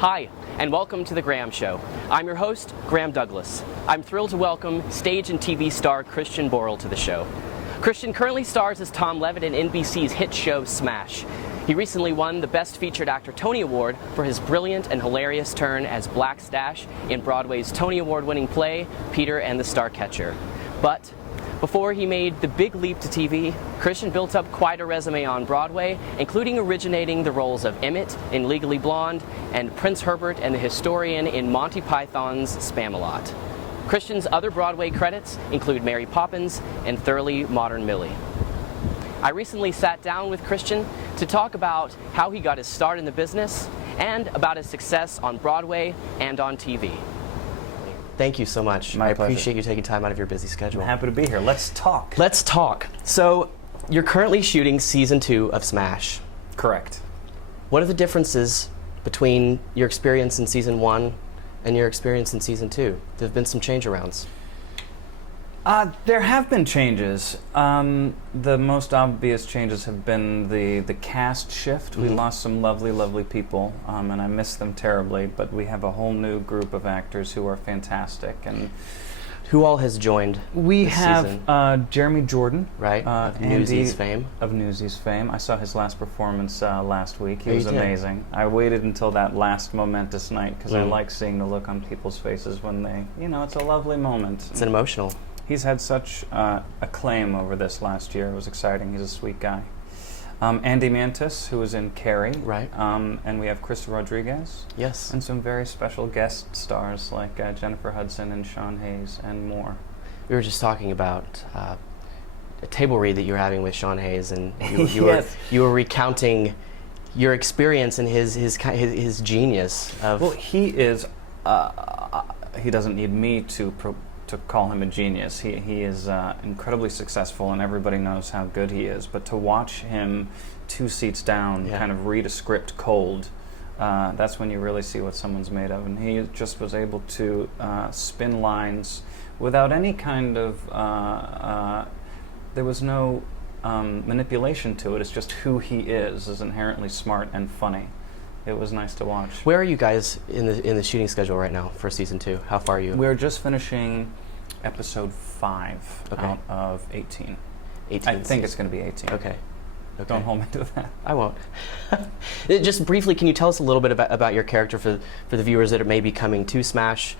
Hi, and welcome to The Graham Show. I'm your host, Graham Douglas. I'm thrilled to welcome stage and TV star Christian Borle to the show. Christian currently stars as Tom Levitt in NBC's hit show Smash. He recently won the Best Featured Actor Tony Award for his brilliant and hilarious turn as Black Stache in Broadway's Tony Award-winning play, Peter and the Starcatcher. But before he made the big leap to TV, Christian built up quite a resume on Broadway, including originating the roles of Emmett in Legally Blonde and Prince Herbert and the Historian in Monty Python's Spamalot. Christian's other Broadway credits include Mary Poppins and Thoroughly Modern Millie. I recently sat down with Christian to talk about how he got his start in the business and about his success on Broadway and on TV. Thank you so much. My pleasure. Appreciate you taking time out of your busy schedule. I'm happy to be here. Let's talk. Let's talk. So, you're currently shooting season 2 of Smash. Correct. What are the differences between your experience in season 1 and your experience in season 2? There have been some change-arounds. There have been changes. The most obvious changes have been the cast shift. We lost some lovely, lovely people, and I miss them terribly, but we have a whole new group of actors who are fantastic. And who all has joined we this have season? Jeremy Jordan. Right, of Newsies fame. Of Newsies fame. I saw his last performance last week. He Oh, was you did? amazing. I waited until that last momentous night because I like seeing the look on people's faces when they, it's a lovely moment. It's an emotional. He's had such acclaim over this last year. It was exciting. He's a sweet guy. Andy Mantis, who was in Carrie. Right. And we have Krista Rodriguez. Yes. And some very special guest stars like Jennifer Hudson and Sean Hayes and more. We were just talking about a table read that you were having with Sean Hayes, and you Yes. you were recounting your experience and his genius of. Well, he is. He doesn't need me to call him a genius. He is incredibly successful, and everybody knows how good he is. But to watch him 2 seats down, kind of read a script cold, that's when you really see what someone's made of. And he just was able to spin lines without any kind of. There was no manipulation to it. It's just who he is inherently smart and funny. It was nice to watch. Where are you guys in the shooting schedule right now for season 2? How far are you? We're just finishing episode 5 out of 18. 18. I think it's going to be 18. Okay. Don't hold me to that. I won't. Just briefly, can you tell us a little bit about your character for the viewers that are maybe coming to Smash,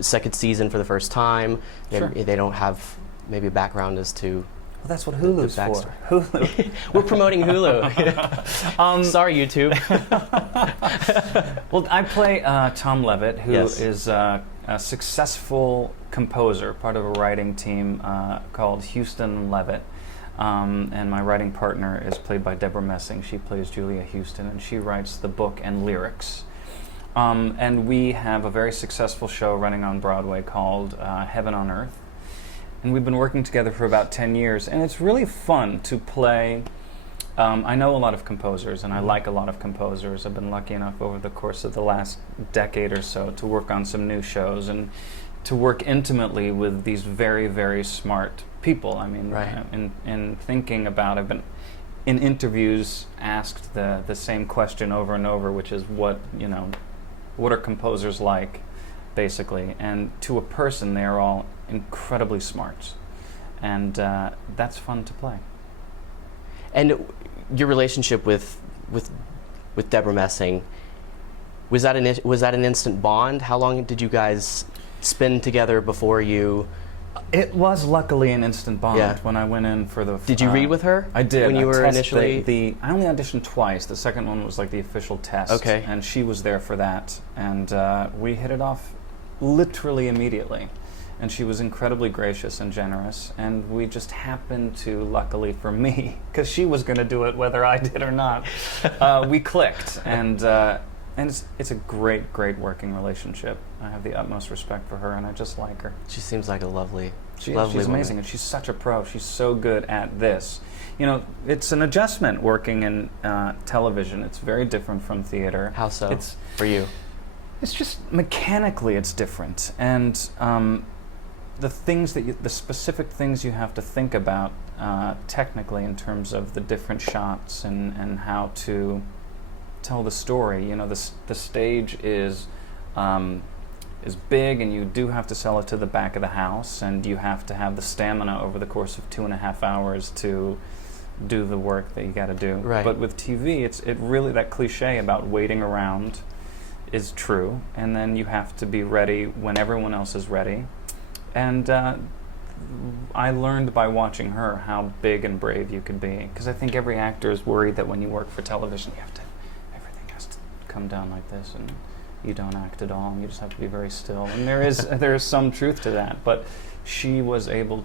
second season for the first time? Sure. They don't have maybe a background as to. Well, that's what Hulu's the for. Hulu. We're promoting Hulu. Sorry, YouTube. Well, I play Tom Levitt, who Yes. is a successful composer, part of a writing team called Houston Levitt. And my writing partner is played by Deborah Messing. She plays Julia Houston, and she writes the book and lyrics. And we have a very successful show running on Broadway called Heaven on Earth. And we've been working together for about 10 years, and it's really fun to play. I know a lot of composers, and I like a lot of composers. I've been lucky enough over the course of the last decade or so to work on some new shows and to work intimately with these very, very smart people. I mean, in thinking about, I've been in interviews asked the same question over and over, which is what are composers like, basically. And to a person, they are all incredibly smart, and that's fun to play. And your relationship with Deborah Messing, was that an instant bond? How long did you guys spend together before you? It was luckily an instant bond. Yeah. When I went in for the. Did you read with her? I did. When you were initially. I only auditioned twice. The second one was like the official test. Okay. And she was there for that, and we hit it off literally immediately. And she was incredibly gracious and generous, and we just happened to, luckily for me, because she was going to do it whether I did or not, we clicked, and it's a great, great working relationship. I have the utmost respect for her, and I just like her. She seems like a lovely She's woman. amazing, and she's such a pro. She's so good at this. It's an adjustment working in television. It's very different from theater. How so? It's for you. It's just mechanically it's different, and the specific things you have to think about technically in terms of the different shots and how to tell the story. You know, the stage is big, and you do have to sell it to the back of the house, and you have to have the stamina over the course of 2.5 hours to do the work that you got to do. Right. But with TV, it really, that cliche about waiting around is true, and then you have to be ready when everyone else is ready. And I learned by watching her how big and brave you can be, because I think every actor is worried that when you work for television, everything has to come down like this, and you don't act at all, and you just have to be very still. And there is some truth to that, but she is able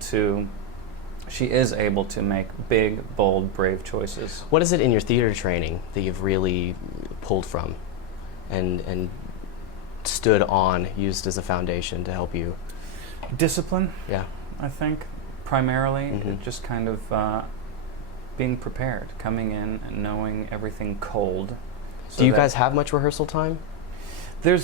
to make big, bold, brave choices. What is it in your theater training that you've really pulled from and stood on, used as a foundation to help you? Discipline. Yeah. I think, primarily, Mm-hmm. just kind of being prepared, coming in and knowing everything cold. Do you guys have much rehearsal time? I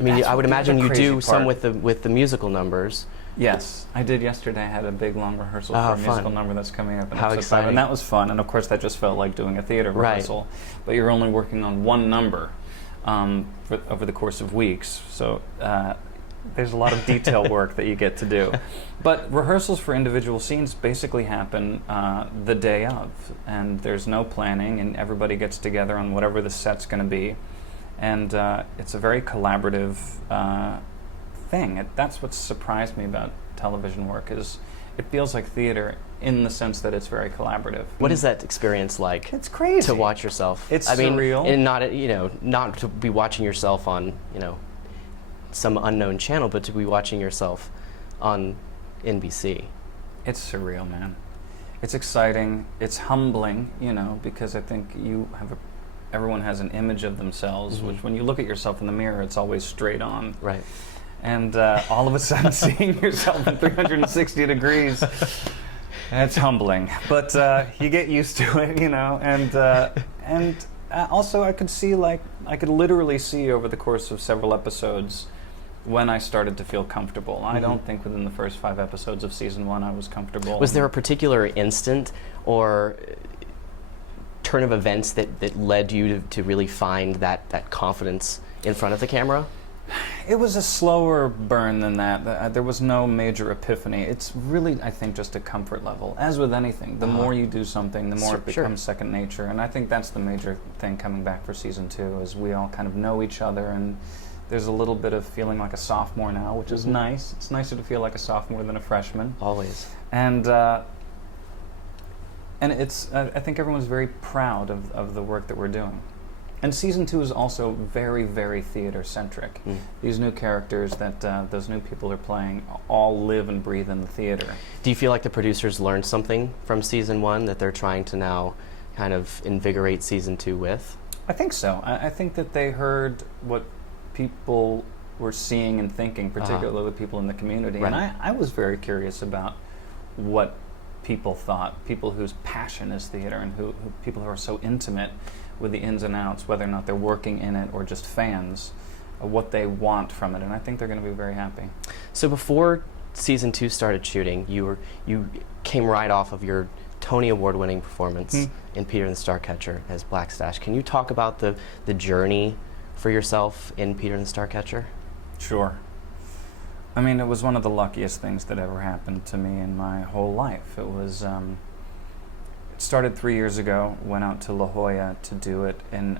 mean, I would imagine you do some with the musical numbers. Yes, I did yesterday. I had a big, long rehearsal for a musical number that's coming up in How episode exciting. 5, and that was fun. And of course, that just felt like doing a theater rehearsal. But you're only working on one number over the course of weeks. So there's a lot of detail work that you get to do. But rehearsals for individual scenes basically happen the day of, and there's no planning, and everybody gets together on whatever the set's going to be. And it's a very collaborative thing. That's what surprised me about television work, is it feels like theater in the sense that it's very collaborative. What is that experience like? It's crazy. To watch yourself. It's surreal. surreal. And not to be watching yourself on, some unknown channel, but to be watching yourself on NBC. It's surreal, man. It's exciting. It's humbling, because I think everyone has an image of themselves, Mm-hmm. which when you look at yourself in the mirror, it's always straight on. Right. And all of a sudden seeing yourself in 360 degrees, it's humbling. But you get used to it, and also I could literally see over the course of several episodes when I started to feel comfortable. Mm-hmm. I don't think within the first 5 episodes of season 1 I was comfortable. Was there a particular instant or turn of events that led you to really find that confidence in front of the camera? It was a slower burn than that. There was no major epiphany. It's really, I think, just a comfort level. As with anything, the more you do something, the more it becomes second nature. And I think that's the major thing coming back for season 2, is we all kind of know each other, and there's a little bit of feeling like a sophomore now, which is nice. It's nicer to feel like a sophomore than a freshman. Always. And it's, I think everyone's very proud of the work that we're doing. And season 2 is also very, very theater-centric. These new characters that those new people are playing all live and breathe in the theater. Do you feel like the producers learned something from season 1 that they're trying to now kind of invigorate season 2 with? I think so. I think that they heard what people were seeing and thinking, particularly the people in the community. Right. And I was very curious about what people thought, people whose passion is theater, and who people who are so intimate with the ins and outs, whether or not they're working in it or just fans, what they want from it. And I think they're going to be very happy. So before season 2 started shooting, you came right off of your Tony Award-winning performance in Peter and the Starcatcher as Black Stache. Can you talk about the journey for yourself in Peter and the Starcatcher? Sure. I mean, it was one of the luckiest things that ever happened to me in my whole life. It was, it started 3 years ago, went out to La Jolla to do it in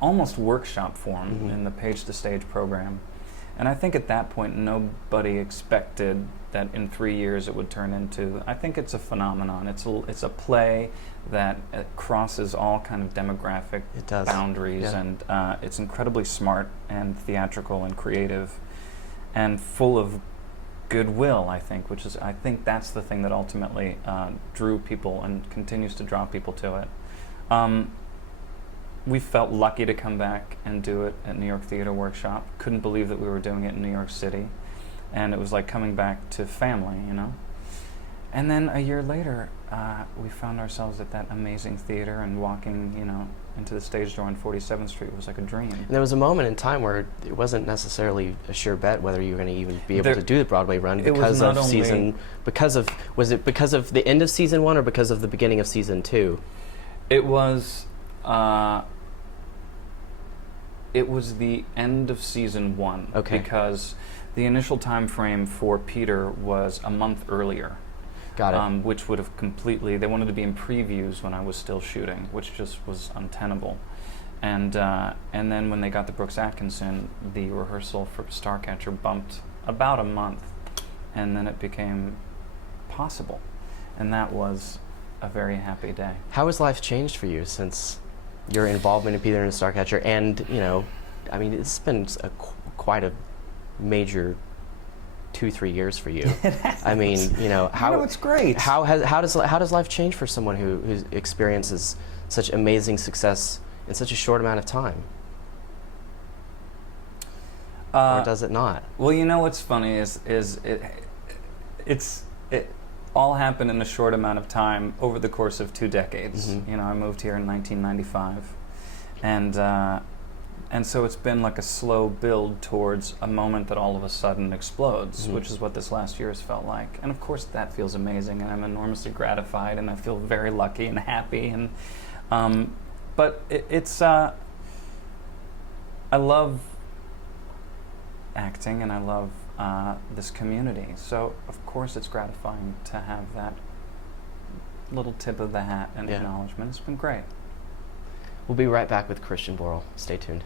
almost workshop form in the Page to Stage program. And I think at that point, nobody expected that in 3 years it would turn into, I think it's a phenomenon. It's a play that crosses all kind of demographic boundaries, and it's incredibly smart and theatrical and creative and full of goodwill, I think, I think that's the thing that ultimately drew people and continues to draw people to it. We felt lucky to come back and do it at New York Theater Workshop. Couldn't believe that we were doing it in New York City. And it was like coming back to family, And then a year later, we found ourselves at that amazing theater, and walking, into the stage door on 47th Street was like a dream. And there was a moment in time where it wasn't necessarily a sure bet whether you were going to even be able to do the Broadway run because of was it because of the end of season 1 or because of the beginning of season 2? It was It was the end of season 1. Okay. Because the initial time frame for Peter was a month earlier. Got it. Which would have completely, they wanted to be in previews when I was still shooting, which just was untenable. And then when they got the Brooks Atkinson, the rehearsal for Starcatcher bumped about a month, and then it became possible. And that was a very happy day. How has life changed for you since your involvement in Peter and Starcatcher? And, you know, I mean, it's been quite a major 2-3 years for you. I mean, you know, how it's great. How does life change for someone who experiences such amazing success in such a short amount of time? Or does it not? Well, you know what's funny is it all happened in a short amount of time over the course of 2 decades. Mm-hmm. You know, I moved here in 1995, and so it's been like a slow build towards a moment that all of a sudden explodes, Mm-hmm. which is what this last year has felt like. And of course, that feels amazing, and I'm enormously gratified, and I feel very lucky and happy. And but I love acting, and I love this community. So of course, it's gratifying to have that little tip of the hat and Yeah. acknowledgement. It's been great. We'll be right back with Christian Borle. Stay tuned.